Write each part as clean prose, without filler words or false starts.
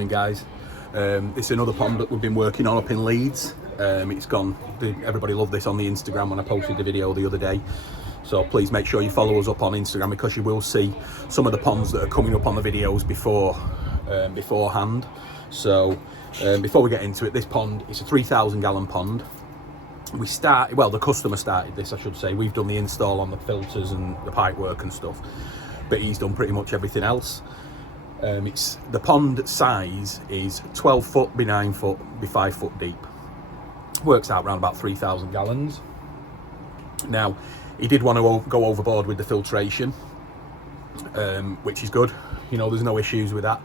morning, guys. It's another pond that we've been working on up in Leeds. It's gone, everybody loved this on the Instagram when I posted the video the other day. So please make sure you follow us up on Instagram, because you will see some of the ponds that are coming up on the videos beforehand. So before we get into it, this pond is a 3,000 gallon pond. We started, well, the customer started this, I should say. We've done the install on the filters and the pipe work and stuff, but he's done pretty much everything else. It's the pond size is 12 foot by 9 foot by 5 foot deep. Works out around about 3,000 gallons. Now, he did want to go overboard with the filtration, which is good. You know, there's no issues with that.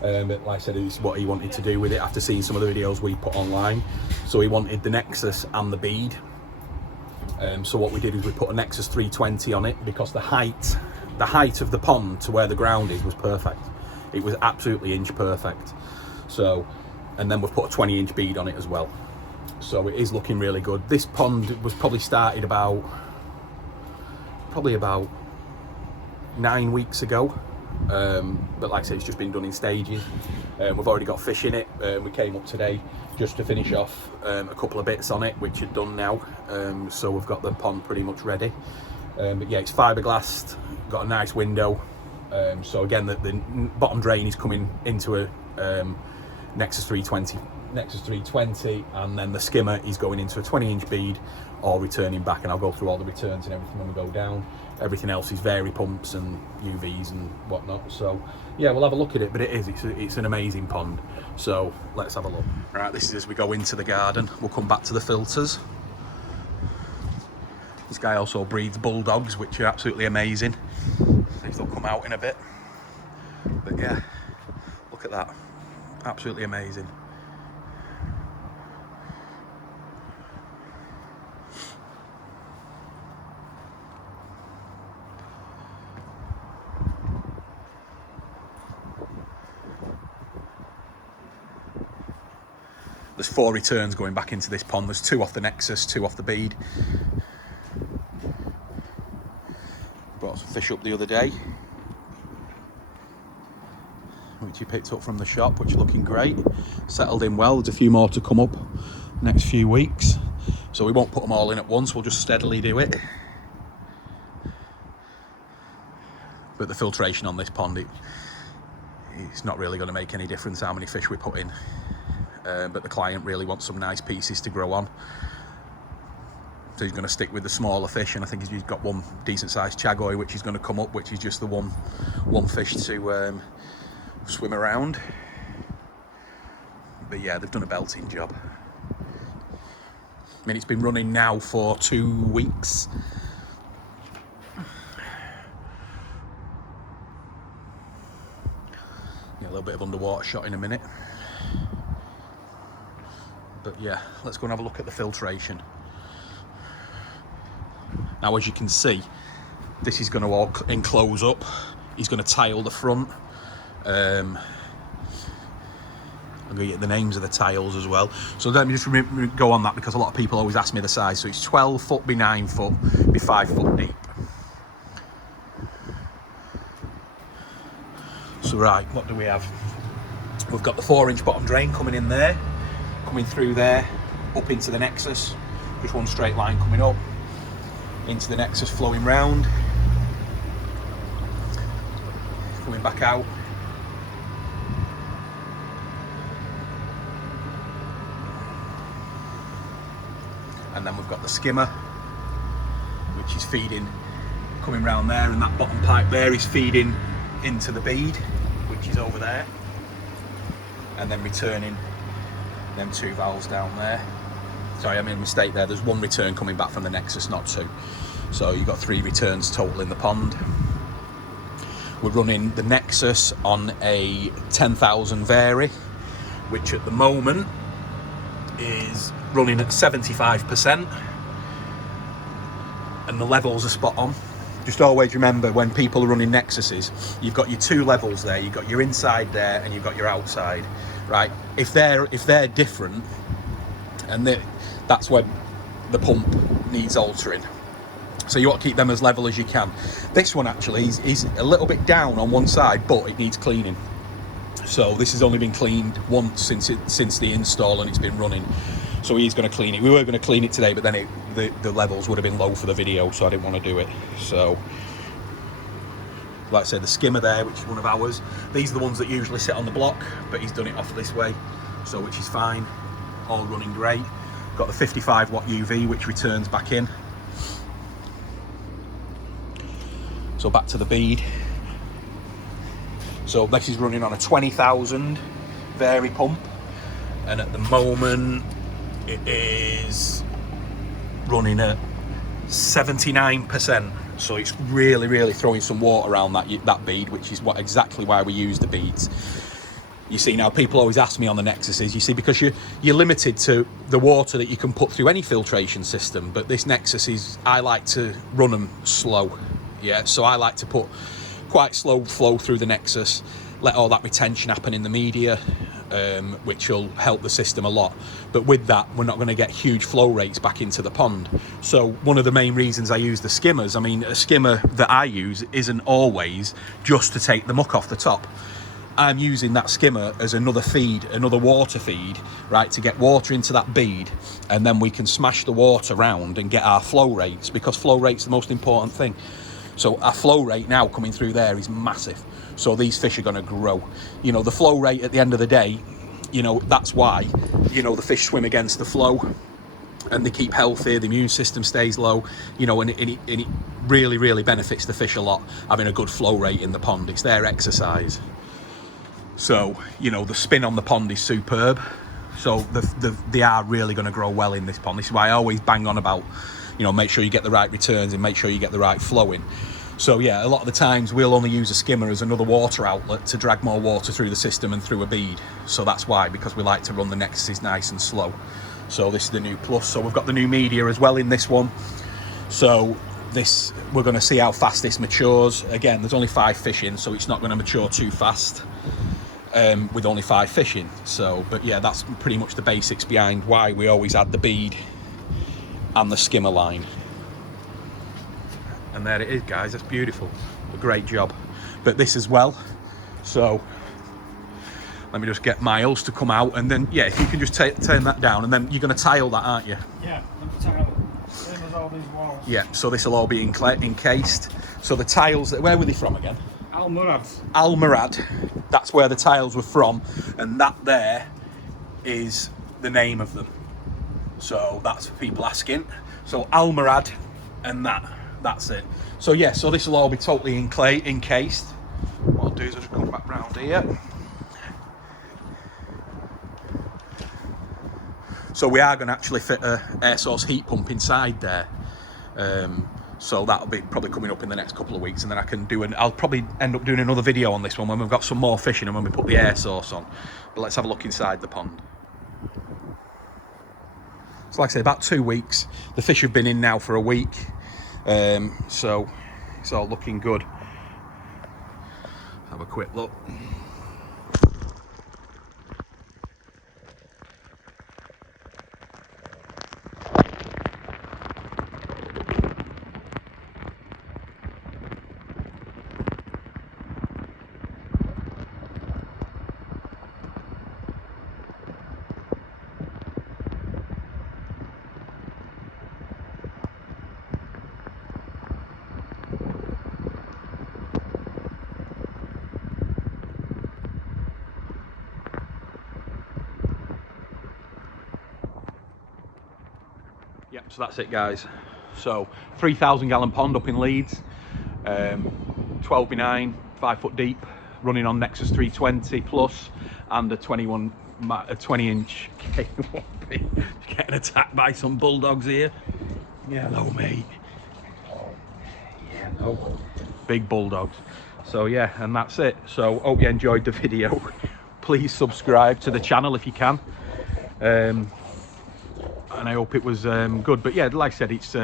But like I said, it's what he wanted to do with it after seeing some of the videos we put online. So he wanted the Nexus and the bead. So what we did is we put a Nexus 320 on it, because the height of the pond to where the ground is was perfect. It was absolutely inch perfect. So, and then we've put a 20-inch bead on it as well. So it is looking really good. This pond was probably started about 9 weeks ago. But like I said, it's just been done in stages. We've already got fish in it. We came up today just to finish off a couple of bits on it, which are done now. So we've got the pond pretty much ready. But yeah, it's fiberglassed, got a nice window. So again, the bottom drain is coming into a Nexus 320, and then the skimmer is going into a 20-inch bead or returning back, and I'll go through all the returns and everything when we go down. Everything else is Varipumps and UVs and whatnot. So yeah, we'll have a look at it, but it's an amazing pond. So let's have a look. Right, this is as we go into the garden. We'll come back to the filters. This guy also breeds bulldogs, which are absolutely amazing. See if they'll come out in a bit. But yeah, look at that. Absolutely amazing. There's 4 returns going back into this pond. There's 2 off the Nexus, 2 off the bead. Brought some fish up the other day, which he picked up from the shop, which are looking great. Settled in well. There's a few more to come up next few weeks. So we won't put them all in at once, we'll just steadily do it. But the filtration on this pond, it's not really going to make any difference how many fish we put in. But the client really wants some nice pieces to grow on. So he's going to stick with the smaller fish, and I think he's got one decent sized chagoi which is going to come up, which is just the one fish to swim around. But yeah, they've done a belting job. I mean, it's been running now for 2 weeks. Yeah, a little bit of underwater shot in a minute. But yeah, let's go and have a look at the filtration. Now, as you can see, this is going to all enclose up. He's going to tile the front. I'm going to get the names of the tiles as well. So let me just go on that, because a lot of people always ask me the size. So it's 12 foot by 9 foot by 5 foot deep. So right, what do we have? We've got the 4-inch bottom drain coming in there, coming through there, up into the Nexus. Just one straight line coming up into the Nexus, flowing round, coming back out. And then we've got the skimmer, which is feeding, coming round there, and that bottom pipe there is feeding into the bead, which is over there, and then returning them 2 valves down there. Sorry, I made a mistake there. There's 1 return coming back from the Nexus, not 2. So you've got 3 returns total in the pond. We're running the Nexus on a 10,000 Vari, which at the moment is running at 75%, and the levels are spot on. Just always remember, when people are running Nexuses, you've got your 2 levels there. You've got your inside there, and you've got your outside, right? If they're different, and that's when the pump needs altering. So you want to keep them as level as you can. This one actually is a little bit down on one side, but it needs cleaning. So this has only been cleaned once since the install, and it's been running. So he's going to clean it. We were going to clean it today, but then the levels would have been low for the video, so I didn't want to do it. So, like I said, the skimmer there, which is one of ours. These are the ones that usually sit on the block, but he's done it off this way, so which is fine. All running great. Got the 55 watt UV, which returns back in. So back to the bead. So this is running on a 20,000 Varipump, and at the moment it is running at 79%. So it's really throwing some water around that bead, which is exactly why we use the beads. You see, now people always ask me on the Nexuses, you see, because you're limited to the water that you can put through any filtration system, but this Nexus I like to run them slow. Yeah, so I like to put quite slow flow through the Nexus, let all that retention happen in the media, which will help the system a lot. But with that, we're not going to get huge flow rates back into the pond. So one of the main reasons I use the skimmers, I mean, a skimmer that I use isn't always just to take the muck off the top. I'm using that skimmer as another feed, another water feed, right, to get water into that bead, and then we can smash the water around and get our flow rates, because flow rate's the most important thing. So our flow rate now coming through there is massive. So these fish are going to grow. You know, the flow rate at the end of the day, you know, that's why, you know, the fish swim against the flow and they keep healthy, the immune system stays low, you know, and it really benefits the fish a lot, having a good flow rate in the pond. It's their exercise. So, you know, the spin on the pond is superb. So they are really going to grow well in this pond. This is why I always bang on about, you know, make sure you get the right returns and make sure you get the right flow in. So yeah, a lot of the times we'll only use a skimmer as another water outlet to drag more water through the system and through a bead. So that's why, because we like to run the Nexuses nice and slow. So this is the new Plus. So we've got the new media as well in this one. So this, we're going to see how fast this matures. Again, there's only 5 fish in, so it's not going to mature too fast with only 5 fish in. So, but yeah, that's pretty much the basics behind why we always add the bead and the skimmer line. And there it is, guys. That's beautiful. A great job. But this as well. So let me just get Miles to come out, and then yeah, if you can just turn that down, and then you're going to tile that, aren't you? Yeah, tile. Same as all these walls. Yeah. So this will all be encased. So the tiles, where were they from again? Al Murad. Al Murad. That's where the tiles were from, and that there is the name of them. So that's for people asking. So Al Murad, and that's it. So yeah, so this will all be totally encased. What I'll do is I'll just come back round here. So we are going to actually fit a air source heat pump inside there. So that'll be probably coming up in the next couple of weeks, and then I can do I'll probably end up doing another video on this one when we've got some more fishing and when we put the air source on. But let's have a look inside the pond. So like I say, about 2 weeks. The fish have been in now for a week. So it's all looking good. Have a quick look. Yep, so that's it, guys. So 3,000 gallon pond up in Leeds, 12 by 9, 5 foot deep, running on Nexus 320 plus, and a 20 inch K1 Bead. Getting attacked by some bulldogs here. Yeah, hello mate. Yeah, hello. Big bulldogs. So yeah, and that's it. So hope you enjoyed the video. Please subscribe to the channel if you can. And I hope it was good. But yeah, like I said, it's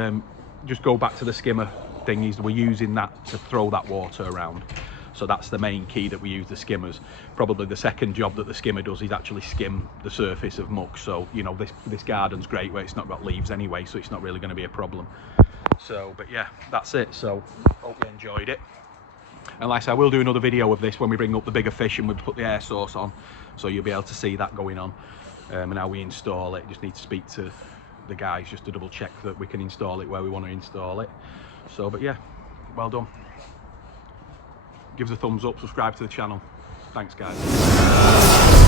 just go back to the skimmer thing. We're using that to throw that water around. So that's the main key, that we use the skimmers. Probably the second job that the skimmer does is actually skim the surface of muck. So, you know, this garden's great where it's not got leaves anyway, so it's not really going to be a problem. So, but yeah, that's it. So hope you enjoyed it. And like I said, I will do another video of this when we bring up the bigger fish and we put the air source on, so you'll be able to see that going on, and how we install it. Just need to speak to the guys just to double check that we can install it where we want to install it. So, but yeah, well done. Give us a thumbs up, subscribe to the channel. Thanks guys.